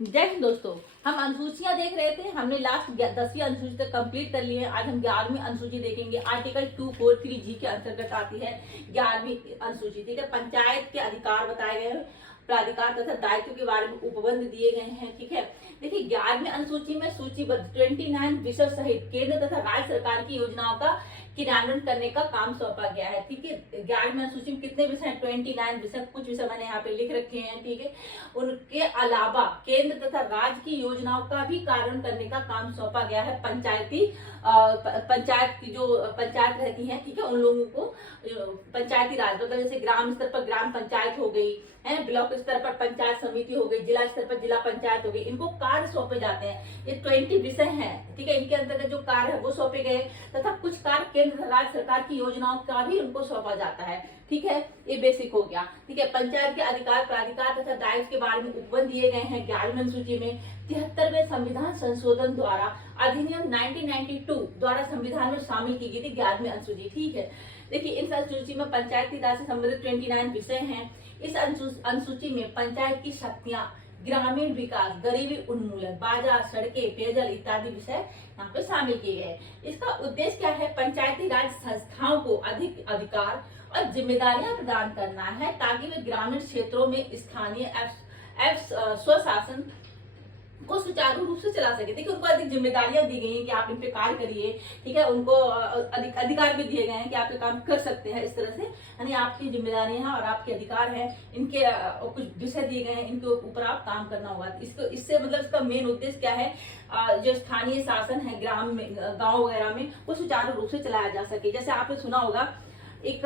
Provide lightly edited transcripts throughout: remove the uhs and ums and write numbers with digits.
जय हिंद दोस्तों। हम अनुसूचियां देख रहे थे। हमने लास्ट 10वीं अनुसूची तक कंप्लीट कर ली है। आज हम 11वीं अनुसूची देखेंगे। आर्टिकल 243G के अंतर्गत आती है 11वीं अनुसूची। ठीक है, पंचायत के अधिकार बताए गए हैं, प्राधिकार तथा दायित्व के बारे में उपबंध दिए गए हैं। ठीक है, देखिए 11वीं अनुसूची में सूचीबद्ध 29 विषय सहित केंद्र तथा राज्य सरकार की योजनाओं का क्रियान्वयन करने का काम सौंपा गया है। ठीक है, 11वीं अनुसूची में कितने विषय हैं? 29 विषय। कुछ विषय मैंने यहाँ पे लिख रखे हैं। ठीक है, उनके अलावा केंद्र तथा राज्य की योजनाओं का भी कार्यान्वयन करने का काम सौंपा गया है पंचायत की जो पंचायत रहती है। ठीक है, उन लोगों को पंचायती राज मतलब जैसे ग्राम स्तर पर ग्राम पंचायत हो गई है, ब्लॉक स्तर पर पंचायत समिति हो गई, जिला स्तर पर जिला पंचायत हो गई, इनको कार्य सौंपे जाते हैं। ये 20 विषय हैं। ठीक है, इनके अंतर्गत जो कार्य है वो सौंपे गए तथा कुछ कार्य केंद्र राज्य सरकार की योजनाओं का भी उनको सौंपा जाता है। ठीक है, ये बेसिक हो गया। ठीक है, पंचायत के अधिकार, प्राधिकार तथा दायित्व के बारे में उपबंध दिए गए हैं 11वीं अनुसूची में। 73वें संविधान संशोधन द्वारा अधिनियम 1992 द्वारा संविधान में शामिल की गई थी 11वीं अनुसूची। ठीक है, देखिए इस अनुसूची में पंचायती राज से संबंधित 29 विषय हैं। इस अनुसूची में पंचायत की शक्तियां, ग्रामीण विकास, गरीबी उन्मूलन, बाजार, सड़कें, पेयजल इत्यादि विषय यहाँ पे शामिल किए गए। इसका उद्देश्य क्या है? पंचायती राज संस्थाओं को अधिक अधिकार और जिम्मेदारियां प्रदान करना है ताकि वे ग्रामीण क्षेत्रों में स्थानीय स्वशासन को सुचारू रूप से चला सके। देखिए, उनको अधिक जिम्मेदारियां दी गई हैं कि आप इन पे कार्य करिए। ठीक है, उनको अधिक अधिकार भी दिए गए हैं कि आप ये काम कर सकते हैं। इस तरह से यानी आपकी जिम्मेदारियां हैं और आपके अधिकार हैं, इनके कुछ विषय दिए गए हैं, इनके ऊपर आप काम करना होगा। इसको इससे मतलब इसका मेन उद्देश्य क्या है? जो स्थानीय शासन है ग्राम में, गाँव वगैरह में, वो सुचारू रूप से चलाया जा सके। जैसे आपने सुना होगा एक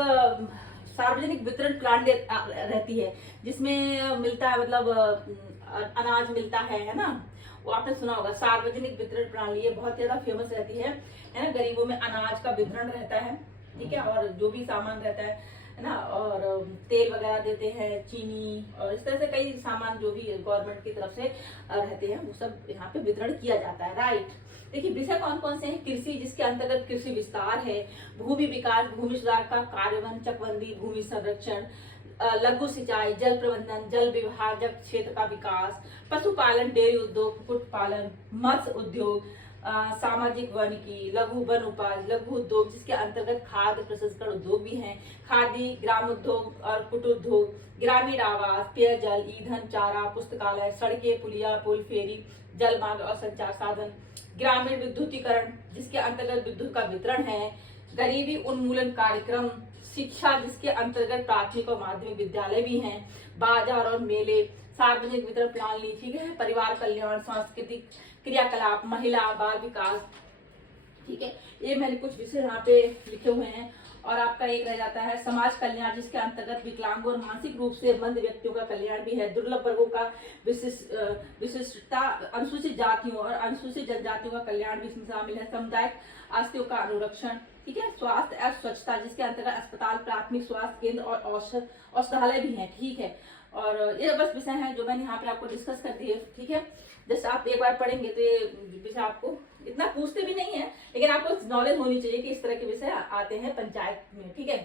सार्वजनिक वितरण प्लांट रहती है जिसमें मिलता है मतलब अनाज मिलता है ना, वो आपने सुना होगा। सार्वजनिक वितरण प्रणाली ये बहुत ज्यादा फेमस रहती है ना। गरीबों में अनाज का वितरण रहता है। ठीक है, और जो भी सामान रहता है ना, और तेल वगैरह देते हैं, चीनी और इस तरह से कई सामान जो भी गवर्नमेंट की तरफ से रहते हैं वो सब यहाँ पे वितरण किया जाता है। राइट, देखिए विषय कौन कौन से हैं? कृषि, जिसके अंतर्गत कृषि विस्तार है, भूमि विकास, भूमि सुधार का कार्यान्वयन, चकबंदी, भूमि संरक्षण, लघु सिंचाई, जल प्रबंधन, जल विभाजक क्षेत्र का विकास, पशुपालन, डेयरी उद्योग, कुक्कुट पालन, मत्स्य उद्योग, सामाजिक वानिकी, लघु वन उपज, लघु उद्योग जिसके अंतर्गत खाद्य प्रसंस्करण उद्योग भी हैं, खादी, ग्राम उद्योग और कुटीर उद्योग, ग्रामीण आवास, पेयजल, ईंधन, चारा, पुस्तकालय, सड़कें, पुलिया, पुल, फेरी, जल मार्ग और संचार साधन, ग्रामीण विद्युतीकरण जिसके अंतर्गत विद्युत का वितरण है, गरीबी उन्मूलन कार्यक्रम, शिक्षा जिसके अंतर्गत प्राथमिक और माध्यमिक विद्यालय भी हैं, बाजार और मेले, सार्वजनिक वितरण प्रणाली, ठीक है, परिवार कल्याण, सांस्कृतिक क्रियाकलाप, महिला बाल विकास। ठीक है, ये मैंने कुछ विषय यहाँ पे लिखे हुए हैं। और आपका एक रह जाता है समाज कल्याण जिसके अंतर्गत विकलांगों और मानसिक रूप से मंद व्यक्तियों का कल्याण भी है, दुर्लभ वर्गों का विशिष्टता, अनुसूचित जातियों और अनुसूचित जनजातियों का कल्याण भी इसमें शामिल है, सामुदायिक आस्तियों का अनुरक्षण। ठीक है, स्वास्थ्य एवं स्वच्छता जिसके अंतर्गत अस्पताल, प्राथमिक स्वास्थ्य केंद्र और औषधालय भी है। ठीक है, और ये बस विषय हैं जो मैंने यहाँ पे आपको डिस्कस कर दिए। ठीक है, जैसे आप एक बार पढ़ेंगे तो ये विषय आपको इतना पूछते भी नहीं है, लेकिन आपको नॉलेज होनी चाहिए कि इस तरह के विषय आते हैं पंचायत में। ठीक है,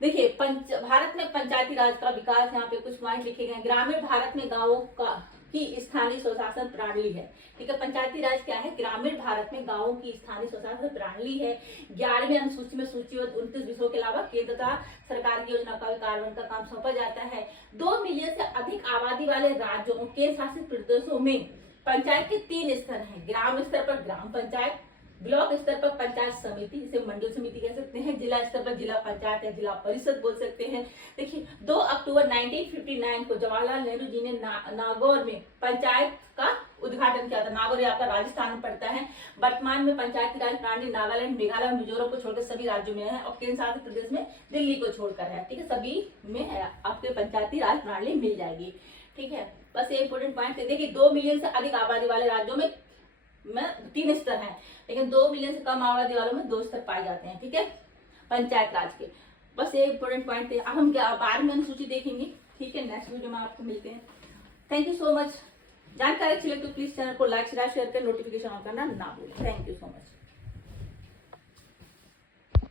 देखिए भारत में पंचायती राज का विकास, यहाँ पे कुछ पॉइंट लिखे गए हैं। ग्रामीण भारत में गांवों का की स्थानीय स्वशासन प्रणाली है। ठीक है, पंचायती राज क्या है? ग्रामीण भारत में गांवों की स्थानीय स्वशासन प्रणाली है। 11वीं अनुसूची में सूचीबद्ध 29 विषयों के अलावा केंद्र तथा सरकार की योजना का कार्यान्वयन का काम सौंपा जाता है। 2 मिलियन से अधिक आबादी वाले राज्यों और केंद्र शासित प्रदेशों में पंचायत के 3 स्तर हैं। ग्राम स्तर पर ग्राम पंचायत, ब्लॉक स्तर पर पंचायत समिति, इसे मंडल समिति कह सकते हैं, जिला स्तर पर जिला पंचायत या जिला परिषद बोल सकते हैं। देखिए 2 अक्टूबर 1959 को जवाहरलाल नेहरू जी ने नागौर में पंचायत का उद्घाटन किया था। नागौर आपका राजस्थान में पड़ता है। वर्तमान में पंचायती राज प्रणाली नागालैंड, मेघालय और मिजोरम को छोड़कर सभी राज्यों में है और केंद्र शासित प्रदेश में दिल्ली को छोड़कर है। ठीक है, सभी में है आपके पंचायती राज प्रणाली मिल जाएगी। ठीक है, बस ये इंपोर्टेंट पॉइंट है। देखिए 2 मिलियन से अधिक आबादी वाले राज्यों में 3 स्तर हैं, लेकिन 2 मिलियन से कम आबादी वालों में 2 स्तर पाए जाते हैं। ठीक है, पंचायत राज के बस ये इंपोर्टेंट पॉइंट थे। अब हम 12वीं अनुसूची देखेंगे। ठीक है, नेक्स्ट वीडियो में आपको मिलते हैं। Thank you so much. जानकारी अच्छी लगे तो प्लीज चैनल को लाइक शेयर कर नोटिफिकेशन ऑन करना ना भूलें। Thank you so much.